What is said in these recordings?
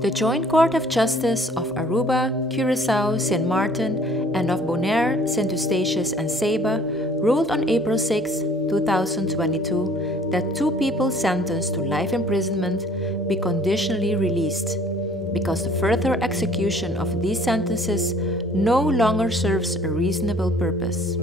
The Joint Court of Justice of Aruba, Curaçao, Sint Maarten, and of Bonaire, Sint Eustatius, and Saba ruled on April 6, 2022, that 2 people sentenced to life imprisonment be conditionally released, because the further execution of these sentences no longer serves a reasonable purpose.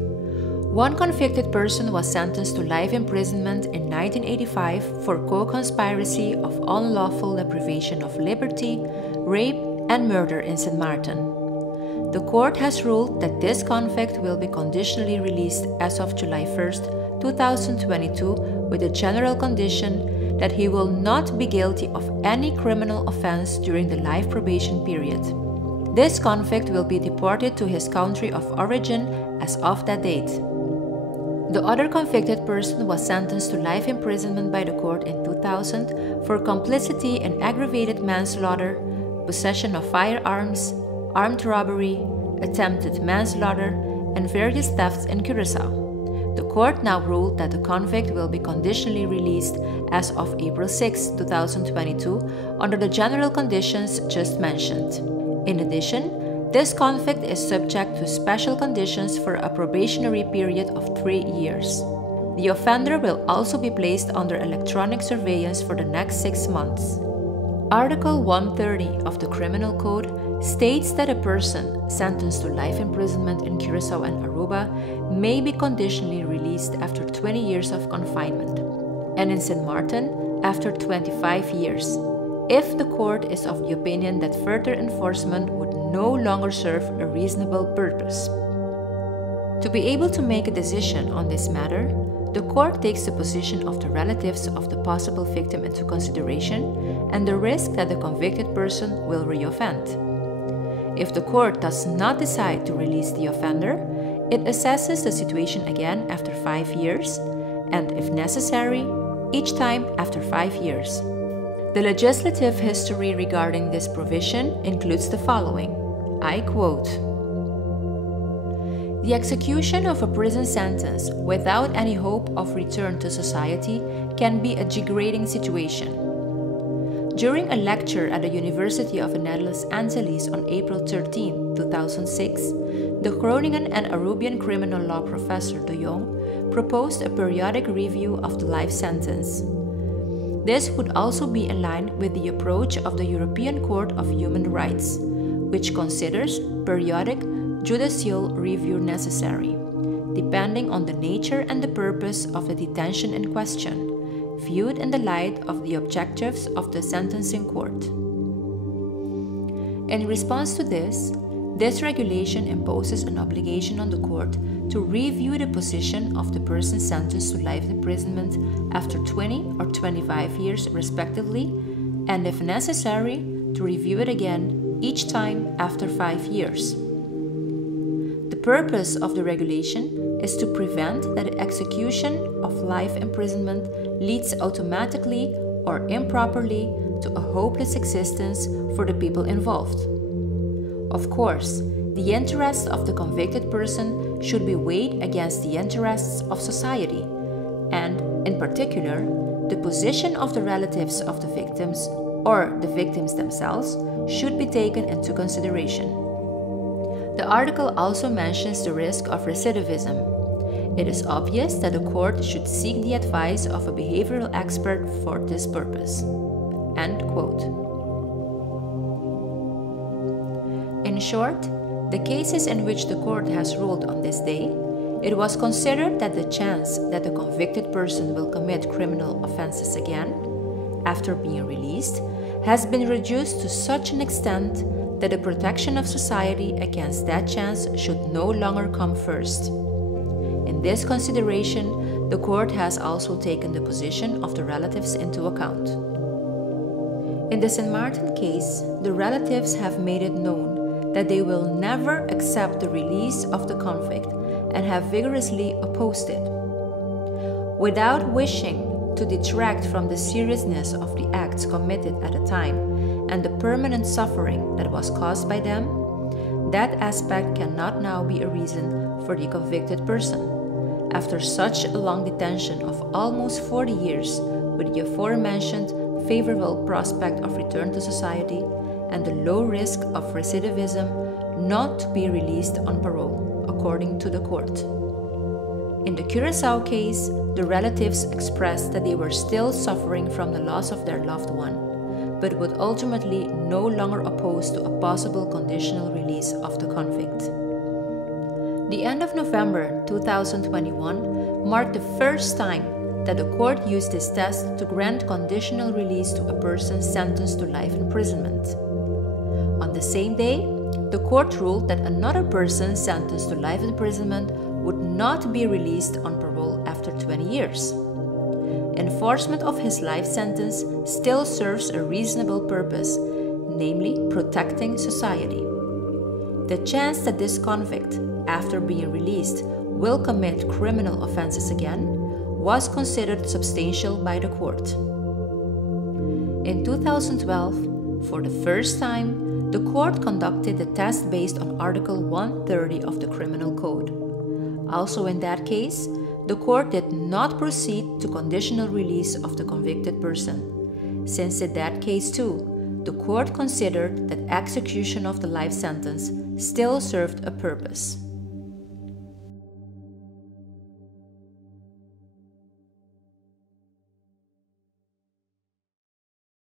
One convicted person was sentenced to life imprisonment in 1985 for co-conspiracy of unlawful deprivation of liberty, rape, and murder in Sint Maarten. The court has ruled that this convict will be conditionally released as of July 1, 2022, with a general condition that he will not be guilty of any criminal offense during the life probation period. This convict will be deported to his country of origin as of that date. The other convicted person was sentenced to life imprisonment by the court in 2000 for complicity in aggravated manslaughter, possession of firearms, armed robbery, attempted manslaughter, and various thefts in Curaçao. The court now ruled that the convict will be conditionally released as of April 6, 2022, under the general conditions just mentioned. In addition, this convict is subject to special conditions for a probationary period of 3 years. The offender will also be placed under electronic surveillance for the next 6 months. Article 130 of the Criminal Code states that a person sentenced to life imprisonment in Curaçao and Aruba may be conditionally released after 20 years of confinement, and in Sint Maarten after 25 years, if the court is of the opinion that further enforcement would no longer serve a reasonable purpose. To be able to make a decision on this matter, the court takes the position of the relatives of the possible victim into consideration and the risk that the convicted person will reoffend. If the court does not decide to release the offender, it assesses the situation again after 5 years, and if necessary, each time after 5 years. The legislative history regarding this provision includes the following. I quote, "The execution of a prison sentence without any hope of return to society can be a degrading situation." During a lecture at the University of the Netherlands Antilles on April 13, 2006, the Groningen and Arubian criminal law professor De Jong proposed a periodic review of the life sentence. This would also be in line with the approach of the European Court of Human Rights, which considers periodic judicial review necessary, depending on the nature and the purpose of the detention in question, viewed in the light of the objectives of the sentencing court. In response to this regulation imposes an obligation on the court to review the position of the person sentenced to life imprisonment after 20 or 25 years respectively, and if necessary, to review it again each time after 5 years. The purpose of the regulation is to prevent that the execution of life imprisonment leads automatically or improperly to a hopeless existence for the people involved. Of course, the interests of the convicted person should be weighed against the interests of society, and, in particular, the position of the relatives of the victims or the victims themselves should be taken into consideration. The article also mentions the risk of recidivism. It is obvious that the court should seek the advice of a behavioral expert for this purpose." End quote. In short, the cases in which the court has ruled on this day, it was considered that the chance that the convicted person will commit criminal offenses again, after being released, has been reduced to such an extent that the protection of society against that chance should no longer come first. In this consideration, the court has also taken the position of the relatives into account. In the Sint Maarten case, the relatives have made it known that they will never accept the release of the convict and have vigorously opposed it. Without wishing to detract from the seriousness of the acts committed at the time and the permanent suffering that was caused by them, that aspect cannot now be a reason for the convicted person. After such a long detention of almost 40 years with the aforementioned favorable prospect of return to society, and the low risk of recidivism not to be released on parole, according to the court. In the Curacao case, the relatives expressed that they were still suffering from the loss of their loved one, but would ultimately no longer oppose to a possible conditional release of the convict. The end of November 2021 marked the first time that the court used this test to grant conditional release to a person sentenced to life imprisonment. On the same day, the court ruled that another person sentenced to life imprisonment would not be released on parole after 20 years. Enforcement of his life sentence still serves a reasonable purpose, namely protecting society. The chance that this convict, after being released, will commit criminal offenses again was considered substantial by the court. In 2012, for the first time, the court conducted the test based on Article 130 of the Criminal Code. Also in that case, the court did not proceed to conditional release of the convicted person, since in that case too, the court considered that execution of the life sentence still served a purpose.